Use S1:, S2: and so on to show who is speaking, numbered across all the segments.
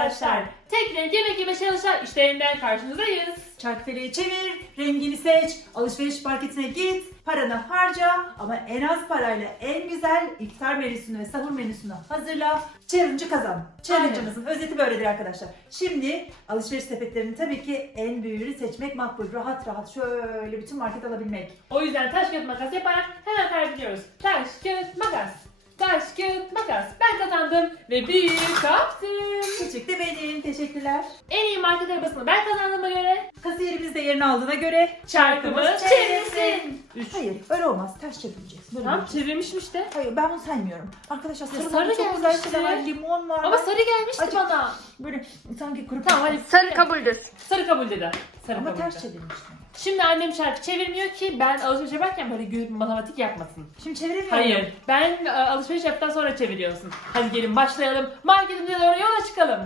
S1: arkadaşlar. Tek renk yemek yeme challenge'lar işlerinden karşınızdayız.
S2: Çarkfeleyi çevir, rengini seç, alışveriş marketine git, paranı harca ama en az parayla en güzel iftar menüsünü ve sahur menüsünü hazırla. Challenge'ı kazan. Challenge'ımızın özeti böyledir arkadaşlar. Şimdi alışveriş sepetlerinin tabii ki en büyüğünü seçmek makbul. Rahat rahat şöyle bütün market alabilmek.
S1: O yüzden taş kağıt makas yaparak hemen karar veriyoruz. Taş kağıt makas. Taş kağıt makas. Ben kazandım ve büyük kaptım.
S2: Küçük de benim. Teşekkürler.
S1: En iyi market arabasını ben kazandığıma göre
S2: Kasiyerimiz de yerini aldığına göre
S1: çarkımız çevirsin.
S2: Hayır öyle olmaz. Ters çevireceksin. Böyle
S1: Tamam
S2: yapacaksın.
S1: çevirmişim işte.
S2: Hayır ben bunu saymıyorum. Arkadaşlar
S1: sarı
S2: sarı çok güzel
S1: gelmişti.
S2: şeyler var. Limon var.
S1: Ama sarı gelmişti
S2: Acı-
S1: bana.
S2: Böyle sanki kuru.
S1: Tamam hadi.
S3: Sarı kabuldür.
S1: Sarı kabul dedi. Sarı
S2: Ama
S1: kabul
S2: ters
S1: dedi.
S2: çevirmiştim.
S1: Şimdi annem çarkı çevirmiyor ki ben alışveriş yaparken böyle matematik yapmasın.
S2: Şimdi çeviremiyorum.
S1: Hayır. Ben alışveriş yaptıktan sonra çeviriyorsun. Hadi gelin başlayalım. Marketimize doğru yola çıkalım.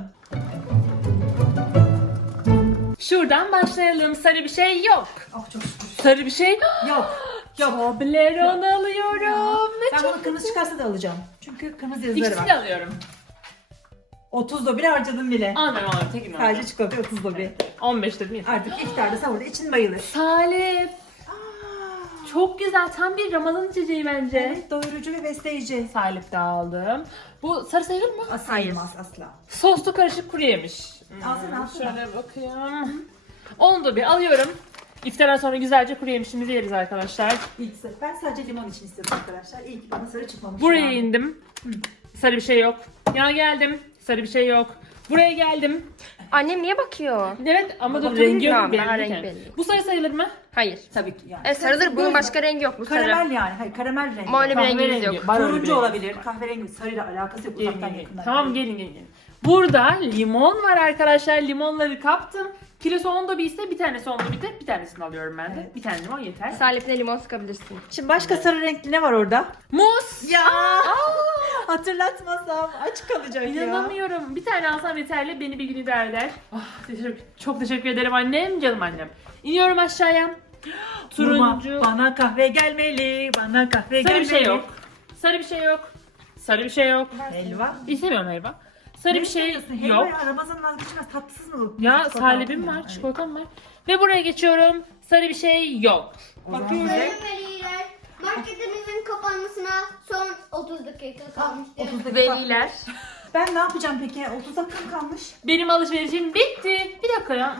S1: Şuradan başlayalım. Sarı bir şey yok.
S2: Oh çok şükür.
S1: Sarı bir şey
S2: Yok. Yok.
S1: Toblerone alıyorum. Ve
S2: Ben
S1: çok
S2: bunu kırmızı çıkarsa da alacağım. Çünkü kırmızı yazıları
S1: İkisini de
S2: var.
S1: alıyorum.
S2: 30 dobi harcadım bile.
S1: Anladım anladım. Tekin
S2: Sadece
S1: aldım.
S2: çikolata 30 dobi.
S1: 15 dedim yeter.
S2: Artık iftarda sahurda için bayılır.
S1: Salep. Çok güzel. Tam bir Ramazan içeceği bence.
S2: Evet doyurucu ve besleyici.
S1: Salep de aldım. Bu sarı sayılır mı?
S2: Sayılmaz asla.
S1: Soslu karışık kuru yemiş.
S2: Alsana, alsana.
S1: Şöyle bakayım. Onu da bir alıyorum. İftardan sonra güzelce kuru yemişimizi yeriz arkadaşlar.
S2: Ben sadece limon için istedim arkadaşlar. İyi ki bana sarı çıkmamış.
S1: Buraya
S2: yani.
S1: indim. Sarı bir şey yok. Yana geldim. Sarı bir şey yok. Buraya geldim.
S3: Annem niye bakıyor?
S1: Evet ama dur
S2: Bakabilir
S1: rengi yok
S3: miyim?
S1: benim.
S3: Daha
S1: değil
S3: renk
S1: mi?
S3: belli.
S1: Bu sarı sayılır mı?
S3: Hayır.
S2: Tabii ki yani.
S3: Evet sarıdır. Bunun başka rengi yok. Bu sarı.
S2: Karamel yani. Hayır karamel rengi.
S3: Ama öyle bir rengimiz
S1: Kahverengi.
S3: yok.
S1: Var öyle bir
S2: Turuncu
S1: rengi.
S2: olabilir. Kahverengi sarıyla alakası yok.
S1: Gelin,
S2: Uzaktan
S1: gelin.
S2: yakından.
S1: Tamam gelin. Burada limon var arkadaşlar. Limonları kaptım. Kilosu 10 dobi ise bir tanesi 10 dobi de bir tanesini alıyorum ben de.
S2: Evet.
S1: Bir tane limon yeter.
S3: Salep'le limon sıkabilirsin.
S2: Şimdi başka sarı renkli ne var orada?
S1: Muz.
S2: Ya hatırlatmasam aç kalacak ya.
S1: İnanamıyorum. Bir tane alsam yeterli beni bir gün idare eder. Çok teşekkür ederim annem, canım annem. İniyorum aşağıya. Turuncu.
S2: Bana kahve gelmeli. Bana kahve
S1: Sarı
S2: gelmeli.
S1: bir şey yok. Sarı bir şey yok. Sarı bir şey yok.
S2: Helva.
S1: İstemiyorum helva. Sarı bir şey yok.
S2: Helva ya Ramazan vazgeçilmez. Tatsız mı bu?
S1: Ya
S2: Çikolata
S1: salebim
S2: aldın
S1: var,
S2: mı?
S1: çikolatam var. Ve buraya geçiyorum. Sarı bir şey yok.
S2: Bakıyorum.
S4: Sayın veliler, marketimizin kapanmasına son 30 dakika kalmıştır.
S2: 30 dakika.
S3: Veliler.
S2: Ben ne yapacağım peki? 30 dakikam kalmış.
S1: Benim alışverişim bitti. Bir dakika ya.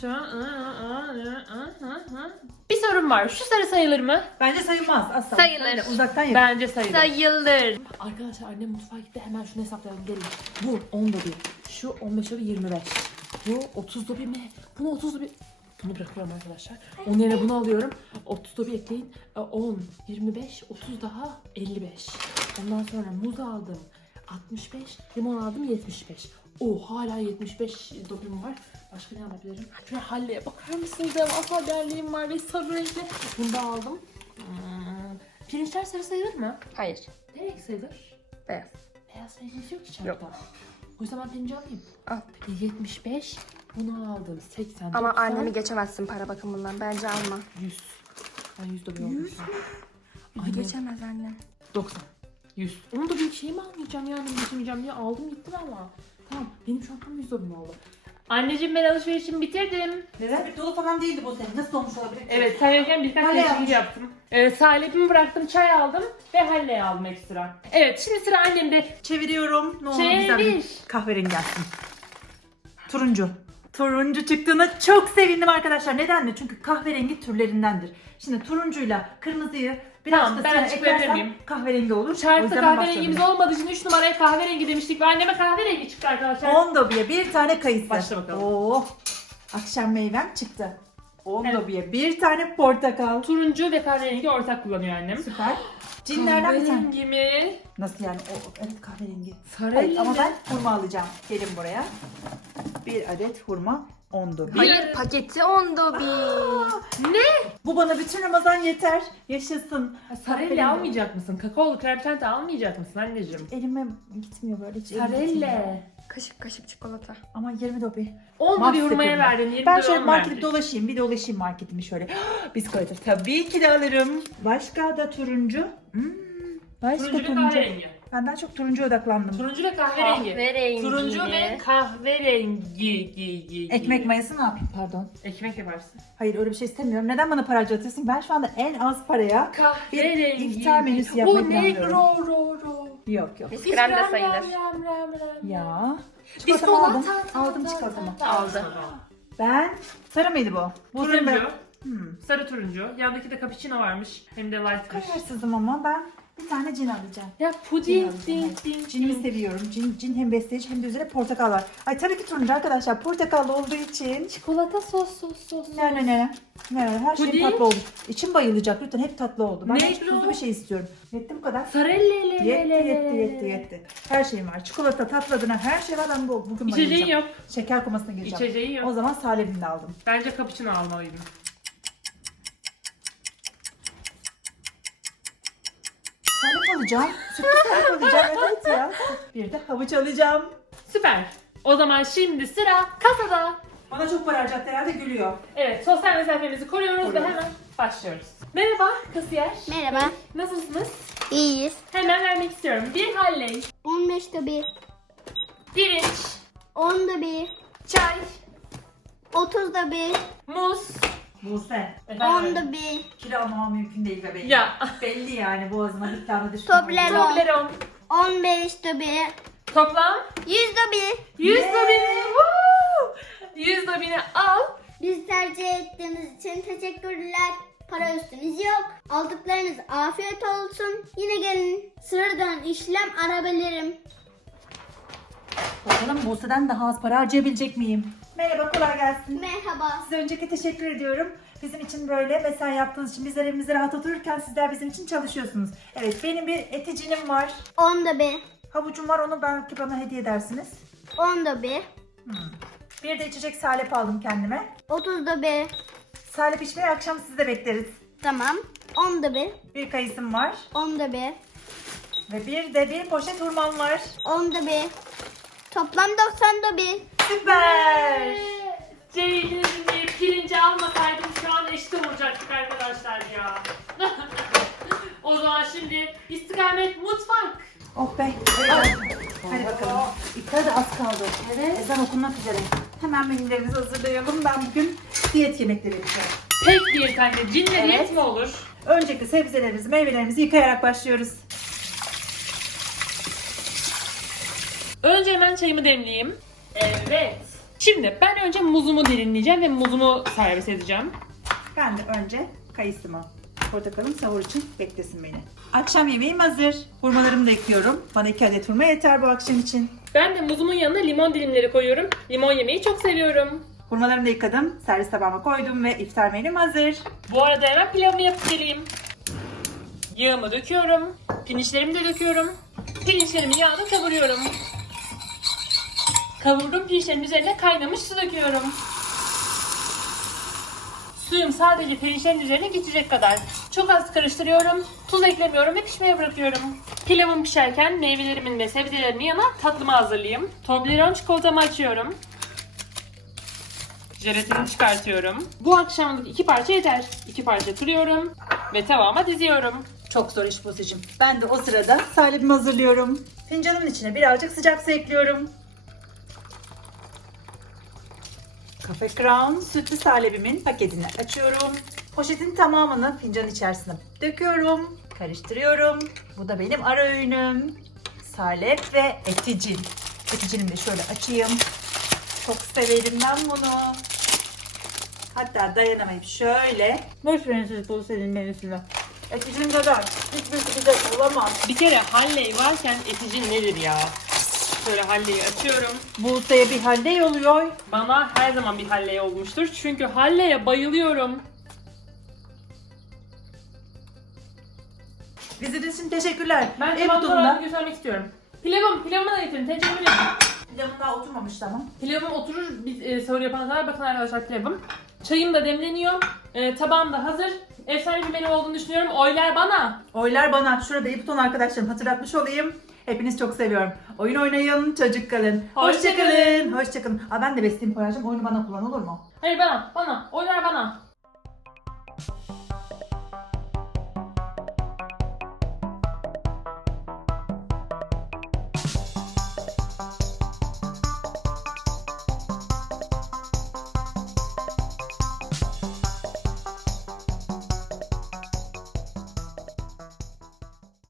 S1: Bir sorum var. Şu sarı sayılır mı?
S2: Bence sayılmaz asla.
S3: Sayılır.
S2: Öyle uzaktan yakın.
S1: Bence sayılır.
S3: Sayılır.
S1: Arkadaşlar annem mutfağa gitti. Hemen şunu hesaplayalım. Gelin. Bu 10 dobi. Şu 15 dobi 25. Bu 30 dobi mi? Bunu 30 dobi. Bunu bırakıyorum arkadaşlar. Onun yerine bunu alıyorum. 30 dobi ekleyin. 10, 25, 30 daha 55. Ondan sonra muz aldım. 65, limon aldım 75. Hala 75 dobim var. Başka ne alabilirim? Şuraya halleye bakar mısınız? Devasa derliğim var ve sarı renkli. Bunu da aldım. Pirinçler sarı sayılır mı?
S3: Hayır.
S1: Ne renk sayılır?
S3: Beyaz.
S1: Beyaz rengimiz yok ki
S3: Yok.
S1: çarpta. O yüzden ben pirinci alayım.
S3: Al.
S1: 75, bunu aldım. 80,
S3: Ama
S1: 90,
S3: annemi geçemezsin para bakımından. Bence alma.
S1: 100. Ben 100 dobi oldum şu an. Aynen.
S3: Geçemez annem.
S1: 90. 100. Onu da bir şey mi almayacağım ya? Annem geçemeyeceğim diye aldım gittim ama. Tamam benim şu an tam 100 dobim oldu. Anneciğim ben alışverişimi bitirdim.
S2: Neden? Bir dolu falan değildi bu senin. Nasıl olmuş olabilir?
S1: Evet sen yokken birkaç
S2: Halle
S1: değişiklik
S2: yapmış.
S1: yaptım. Salepimi bıraktım, çay aldım ve halleye aldım ekstra. Evet şimdi sıra annemde.
S2: Çeviriyorum. Ne olur
S1: Çevir.
S2: güzel bir kahverengi gelsin. Turuncu. Turuncu çıktığına çok sevindim arkadaşlar. Neden mi? Çünkü kahverengi türlerindendir. Şimdi turuncuyla kırmızıyı biraz
S1: Tamam,
S2: da
S1: ben
S2: sıra
S1: açıklayabilir
S2: eklersem
S1: miyim?
S2: kahverengi olur. O
S1: Çarptı
S2: yüzden ben
S1: kahverengimiz
S2: başladım.
S1: olmadığı için 3 numaraya kahverengi demiştik ve anneme kahverengi çıktı arkadaşlar.
S2: 10 dobiye bir tane kayısı.
S1: Başla bakalım.
S2: Oo, akşam meyvem çıktı. 10
S1: Evet.
S2: dobiye bir tane portakal.
S1: Turuncu ve kahverengi ortak kullanıyor annem.
S2: Süper. Cinlerden bir tane.
S1: Kahverengi mi?
S2: Nasıl yani? Evet kahverengi.
S1: Sarı
S2: Hayır, ama
S1: mi?
S2: ben hurma alacağım. Gelin buraya. Bir adet hurma 10 dobi.
S3: Hayır paketi 10 dobi.
S2: Bu bana bütün Ramazan yeter. Yaşasın.
S1: Sarelle almayacak mısın? Kakaolu krem almayacak mısın anneciğim?
S2: Elime gitmiyor böyle. Hiç elim gitmiyor.
S1: Sarelle.
S3: Kaşık kaşık çikolata.
S2: Ama 20 dobi.
S1: 10 da bir
S2: Mahvettim
S1: hurmaya
S2: ben.
S1: verdin. 20
S2: Ben
S1: de
S2: şöyle
S1: on
S2: marketi
S1: verdin.
S2: dolaşayım. Bir dolaşayım marketimi şöyle. Bisküvit tabii ki de alırım. Başka da turuncu. Başka
S1: Turuncu ve
S2: turuncu.
S1: kahverengi.
S2: Ben daha çok turuncuya odaklandım.
S1: Turuncu ve kahverengi.
S3: Kahverengi.
S1: Turuncu ve kahverengi.
S2: Ekmek mayası ne yapayım pardon.
S1: Ekmek yaparsın.
S2: Hayır öyle bir şey istemiyorum. Neden bana para harcatıyorsun? Ben şu anda en az paraya
S1: Kahverengi.
S2: iftar menüsü yapmayı
S1: Bu
S2: planlıyorum.
S1: negro.
S2: Yok yok.
S3: Biskrem de sayılır.
S2: Ya.
S1: Biz
S2: Çikolatamı
S1: çikolata
S2: aldım çikolatamı.
S3: Aldı.
S2: Ben sarı mıydı bu? Bu senin
S1: Turuncu.
S2: ben.
S1: Sarı turuncu. Yandaki de cappuccino varmış. Hem de lightmış.
S2: Kararsızım ama ben bir tane cin alacağım.
S1: Ya puding ding ding.
S2: Cinimi seviyorum. Cin hem besleyici hem de üzerine portakal var. Ay tabii ki turuncu arkadaşlar. Portakallı olduğu için.
S1: Çikolata sos.
S2: Ne. Her şey
S1: Puding.
S2: tatlı oldu. İçim bayılacak lütfen hep tatlı oldu. Ben hiç
S1: Negro.
S2: tuzlu bir şey istiyorum. Yetti bu kadar.
S1: Sarellele.
S2: Yetti. Her şeyim var. Çikolata, tatlı adına her şey var. Ben bugün
S1: İçeceğin
S2: bayılacağım.
S1: yok.
S2: Şeker komasına gireceğim.
S1: İçeceğin yok.
S2: O zaman salebini de aldım.
S1: Bence cappuccino almalıydım.
S2: Salep alacağım. Sütlü salep alacağım. Evet ya. Bir de havuç alacağım.
S1: Süper. O zaman şimdi sıra kasada.
S2: Bana çok para harcattı herhalde gülüyor.
S1: Evet, sosyal mesafemizi koruyoruz ve hemen başlıyoruz. Merhaba kasiyer.
S4: Merhaba.
S1: Nasılsınız?
S4: İyiyiz.
S1: Hemen vermek istiyorum. Bir halley,
S4: 15'te bir.
S1: pirinç,
S4: 10'da bir.
S1: çay,
S4: 30'da bir.
S1: muz.
S2: Buse.
S4: 10'da bir.
S2: Kilo almam mümkün değil bebeğim.
S1: Ya.
S2: Belli yani boğazıma bir tane düştü.
S4: Toblerone.
S1: Toblerone.
S4: 15'te bir.
S1: Toplam
S4: 100'da bir.
S1: 100 dobini. Woo! 100 dobini al.
S4: Bizi tercih ettiğiniz için teşekkürler. Para üstünüz yok. Aldıklarınız afiyet olsun. Yine gelin. Sıradan işlem arabilirim.
S2: Bakalım Buse'den daha az para harcayabilecek miyim? Merhaba, kolay gelsin.
S4: Merhaba.
S2: Size önceki teşekkür ediyorum. Bizim için böyle mesai yaptığınız için bizler evimizde rahat otururken sizler bizim için çalışıyorsunuz. Evet, benim bir eticinim var.
S4: 10'da bir.
S2: Havucum var, onu belki bana hediye edersiniz.
S4: 10'da bir.
S2: Bir de içecek salep aldım kendime.
S4: 30'da bir.
S2: Salep içmeyi akşam sizde bekleriz.
S4: Tamam. 10'da bir.
S2: Bir kayısım var.
S4: 10'da bir.
S2: Ve bir de bir poşet hurmam var.
S4: 10'da bir. Toplam 90'da bir.
S2: Süper!
S1: Ceylin'in pirinci almasaydım şu an eşit olacaktık arkadaşlar ya. O zaman şimdi istikamet mutfak.
S2: Oh be. Hadi bakalım. İftar da az kaldı.
S1: Evet.
S2: Ezan okunmak üzere. Hemen menülerimizi hazırlayalım. Ben bugün diyet yemekleri yapacağım.
S1: Pek diyet anne. Cinle
S2: Evet.
S1: diyet mi olur?
S2: Öncelikle sebzelerimizi, meyvelerimizi yıkayarak başlıyoruz.
S1: Önce hemen çayımı demleyeyim. Evet. Şimdi ben önce muzumu dilimleyeceğim ve muzumu servis edeceğim.
S2: Ben de önce kayısımı, portakalım sahur için beklesin beni. Akşam yemeğim hazır. Hurmalarımı da ekliyorum. Bana 2 adet hurma yeter bu akşam için.
S1: Ben de muzumun yanına limon dilimleri koyuyorum. Limon yemeyi çok seviyorum.
S2: Hurmalarımı da yıkadım. Servis tabağıma koydum ve iftar menüm hazır.
S1: Bu arada hemen pilavımı yapıp geleyim. Yağımı döküyorum. Pirinçlerimi de döküyorum. Pirinçlerimi yağda kavuruyorum. Kavurduğum pirinçlerin üzerine kaynamış su döküyorum. Suyum sadece pirinçlerin üzerine geçecek kadar. Çok az karıştırıyorum. Tuz eklemiyorum ve pişmeye bırakıyorum. Pilavım pişerken meyvelerimin ve sebzelerimin yanına tatlımı hazırlayayım. Toblerone çikolatamı açıyorum. Jelatini çıkartıyorum. Bu akşamlık 2 parça yeter. 2 parça kırıyorum ve tavama diziyorum.
S2: Çok zor iş Buse'cim. Ben de o sırada salepimi hazırlıyorum. Fincanımın içine birazcık sıcak su ekliyorum. Cafe Crown sütlü salebimin paketini açıyorum. Poşetin tamamını fincanın içerisine döküyorum. Karıştırıyorum. Bu da benim ara öğünüm. Salep ve eticin. Eticinimi de şöyle açayım. Çok severim ben bunu. Hatta dayanamayıp şöyle. Boş verin siz bu senin menüsünü. Eticin kadar hiçbirisi güzel olamaz.
S1: Bir kere halley varken eticin nedir ya? Şöyle halleyi açıyorum.
S2: Buse'ye bir halley oluyor.
S1: Bana her zaman bir halley olmuştur. Çünkü halleye bayılıyorum.
S2: İzlediğiniz için teşekkürler.
S1: Ben
S2: Ev
S1: tabağımı
S2: butonunda.
S1: göstermek istiyorum. Pilavımı da getirin. Tenceremi de.
S2: Pilavım daha oturmamış tamam.
S1: Pilavım oturur biz sahur yapana kadar. Bakın arkadaşlar pilavım. Çayım da demleniyor. Tabağım da hazır. Efsane bir menü olduğunu düşünüyorum. Oylar bana.
S2: Oylar bana. Şurada iyi buton arkadaşlarım hatırlatmış olayım. Hepiniz çok seviyorum. Oyun oynayın, çocuk kalın.
S1: Hoşça kalın.
S2: Hoşça kalın. Aa, ben de besleyeyim koyacağım. Oyunu bana kullan olur mu?
S1: Hayır bana. Oylar bana.